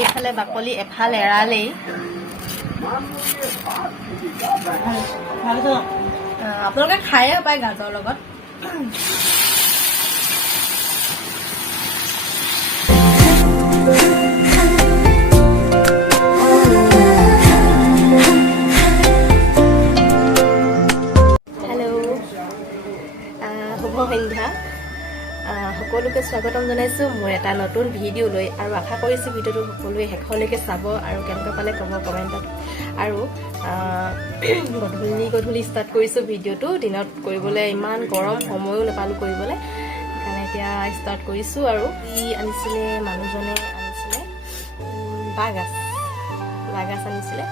এইফালে বাকলি এফাল এৰালেই আপোনালোকে খায়ে পায় গাজৰ লগত। শুভ সন্ধ্যা, সকলোকে স্বাগতম জনাইছোঁ মোৰ এটা নতুন ভিডিঅ' লৈ। আৰু আশা কৰিছোঁ ভিডিঅ'টো সকলোৱে শেষলৈকে চাব আৰু কেনেকুৱা পালে ক'ব কমেণ্টত। আৰু গধূলি ষ্টাৰ্ট কৰিছোঁ ভিডিঅ'টো, দিনত কৰিবলৈ ইমান গৰম সময়ো নাপালোঁ কৰিবলৈ, সেইকাৰণে এতিয়া ষ্টাৰ্ট কৰিছোঁ। আৰু ই আনিছিলে, মানুহজনে আনিছিলে বাঁহগাজ আনিছিলে,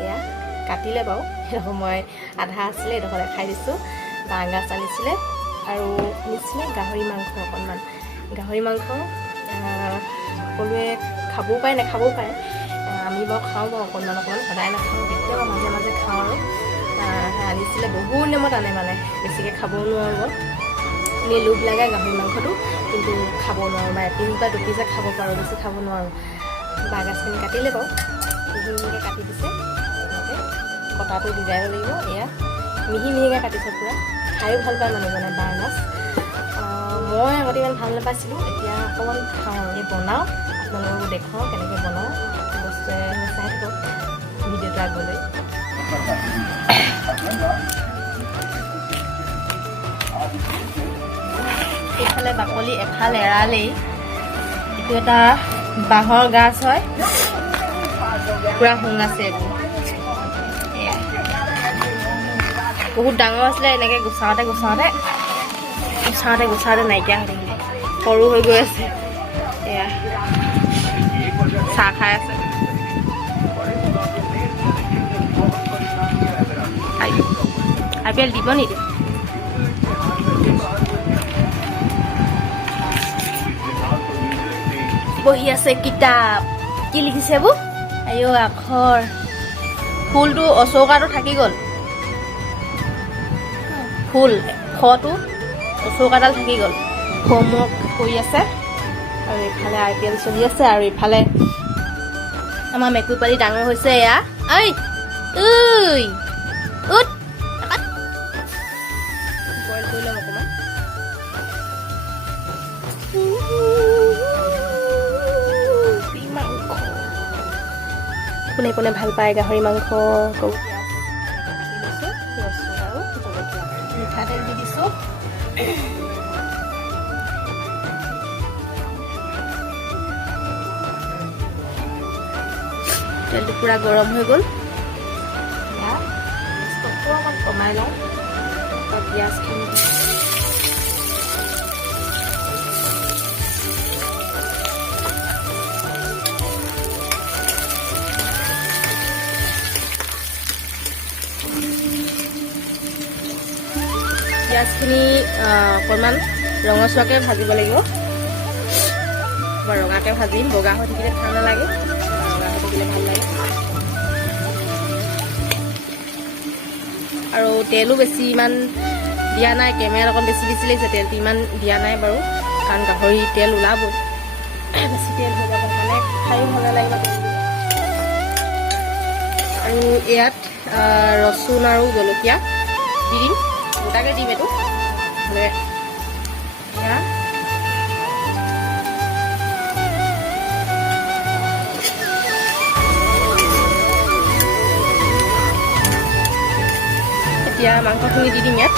এয়া কাটিলে বাৰু, সেইডোখৰ মই আধা আছিলে এইডোখৰ দেখাই দিছোঁ। বাঁহগাজ আনিছিলে আৰু আনিছিলে গাহৰি মাংস অকণমান। গাহৰি মাংস সকলোৱে খাবও পাৰে নাখাবও পাৰে, আমি বাৰু খাওঁ বাৰু অকণমান, সদায় নাখাওঁ, কেতিয়াবা মাজে মাজে খাওঁ। আৰু আনিছিলে বহুত দামত আনে, মানে বেছিকৈ খাবও নোৱাৰোঁ। এনেই লোভ লাগে গাহৰি মাংসটো, কিন্তু খাব নোৱাৰোঁ, বা এপিচ বা দুপিচে খাব পাৰোঁ, বেছি খাব নোৱাৰোঁ। বাঁহগাজখিনি কাটিলে বাৰু, মিহিকৈ কাটি দিছে, এনেকৈ কটাটো ডিজাইন লাগিব। এয়া মিহিকৈ কাটিছে পূৰা, খায়ো ভাল পায় মানুহজনে বাঁহগাজ। মই আগতে ইমান ভাল নাপাইছিলোঁ, এতিয়া অকণমান খাওঁ, এই বনাওঁ, আপোনালোককো দেখুৱাওঁ কেনেকৈ বনাওঁ। বস্তুৱে চাই থাকক ভিডিঅ'টো আগলৈ। এইফালে বাকলি এফাল এৰালেই, এইটো এটা বাঁহৰ গাজ হয়, পূৰা শুং আছে এইবোৰ। এয়া বহুত ডাঙৰ আছিলে, এনেকৈ গুচাওঁতে নাইকিয়া হৈ থাকিলে, সৰু হৈ গৈ আছে। এয়া চাহ খাই আছে, IPL দিব নিদিয়ে? বহি আছে, কিতাপ কি লিখিছে এইবোৰ? আইঅ আখৰ, ফুলটো অচৌকাটো থাকি গ'ল, ফুল খটো চৌকাডাল থাকি গ'ল, হোমৱৰ্ক কৰি আছে। আৰু এইফালে IPL চলি আছে, আৰু এইফালে আমাৰ মেকুৰী পোৱালি ডাঙৰ হৈছে। এয়া উঠ বইল কৰি ল'ম অকণমান। কোনে কোনে ভাল পায় গাহৰি মাংস ক'ব। মিঠাতেল দি দিছোঁ, তেলটো পূৰা গৰম হৈ গ'ল। অকণমান কমাই লওঁ, পিঁয়াজখিনি অকণমান ৰঙচুৱাকৈ ভাজিব লাগিব, বা ৰঙাকৈ ভাজিম, বগা হৈ থাকিলে ভাল নালাগে, ৰঙা হৈ থাকিলে ভাল লাগে। আৰু তেলো বেছি ইমান দিয়া নাই, কেমেৰাত অকণ বেছি লাগিছে, তেলটো ইমান দিয়া নাই বাৰু, কাৰণ গাহৰি তেল ওলাবই, বেছি তেল হৈ যাব, মানে খায়ো ভাল নালাগিব তেল। আৰু ইয়াত ৰচুন আৰু জলকীয়া দি দিম, গোটাকৈ দিম এইটো। এতিয়া মাংসখিনি দি দিম ইয়াত।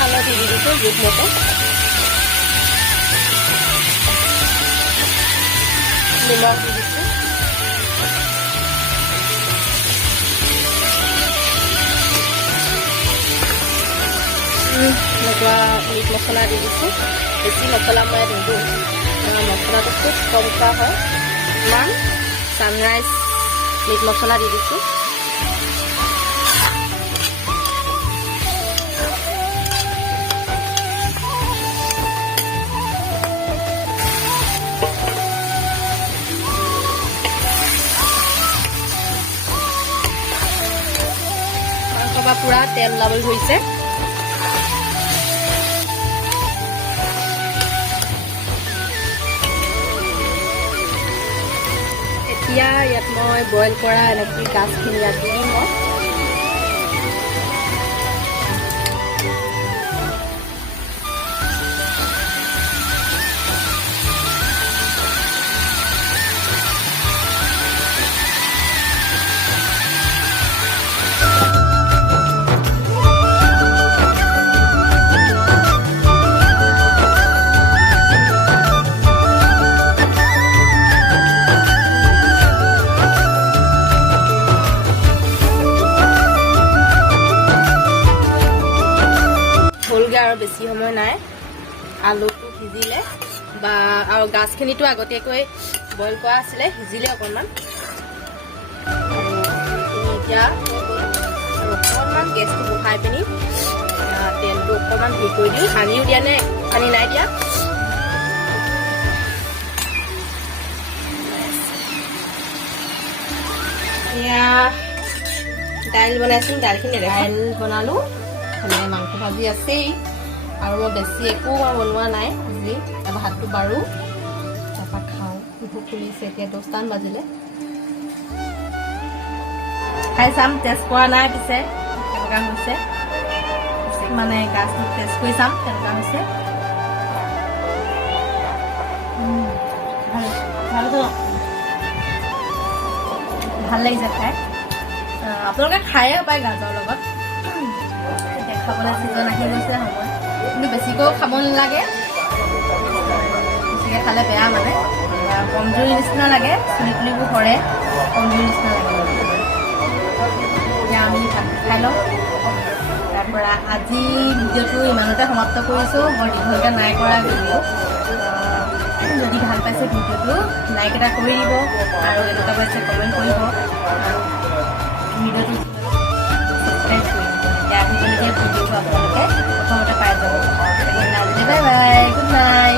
হালধি দি দিছোঁ জোখ মতে, নিমখ দি দিছোঁ, লগোৱা মিট মছলা দি দিছোঁ। বেছি মছলা মই নিদিওঁ, মছলাটো খুব কম খোৱা হয়। ইমান ছানৰাইজ মিট মছলা দি দিছোঁ। পুৰা তেল ওলাবলৈ ধৰিছে। এতিয়া ইয়াত মই বইল কৰা এনেকৈ গাজখিনি ইয়াত দি দিম মই। আৰু বেছি সময় নাই, আলুটো সিজিলে বা আৰু গাজখিনিতো আগতীয়াকৈ বইল কৰা আছিলে, সিজিলে অকণমান। এতিয়া অকণমান গেছটো বহাই পিনি তেলটো অকণমান হেৰি কৰি দিওঁ। সানিও দিয়া নে সানি নাই দিয়া। এয়া দাইল বনাইছোঁ, দাইলখিনি দাইল বনালোঁ, মাংস ভাজি আছেই আৰু মই বেছি একো বনোৱা নাই আজি। ভাতটো বাৰো, তাৰপৰা খাওঁ। ভোক খুলিছে, এতিয়া 10টামান বাজিলে। খাই চাম, টেষ্ট কৰা নাই পিছে কেনেকুৱা হৈছে, মানে গাছটো টেষ্ট কৰি চাম কেনেকুৱা হৈছে। ভাল লাগিছে খাই। আপোনালোকে খায়ে পায় গাজৰ লগত। খাবলৈ ছিজন আহি গৈছে সময়, কিন্তু বেছিকৈও খাব নালাগে, বেছিকৈ খালে বেয়া, মানে কমজুৰি নিচিনা লাগে, চুলি তুলিবোৰ সৰে, কমজুৰি নিচিনা লাগে। এতিয়া আমি ভাত খাই লওঁ। তাৰপৰা আজি ভিডিঅ'টো ইমানতে সমাপ্ত কৰিছোঁ। মই দীঘলকৈ নাই কৰা ভিডিঅ'। যদি ভাল পাইছে ভিডিঅ'টো লাইক এটা কৰি দিব আৰু এনেকুৱা পাইছে কমেণ্ট কৰিব। ভিডিঅ'টো ছাবস্ক্ৰাইব কৰি দিব, তেতিয়া আহিবলগীয়া ভিডিঅ'টো আপোনালোকে প্ৰথমতে পাই যাব। Bye bye, good night.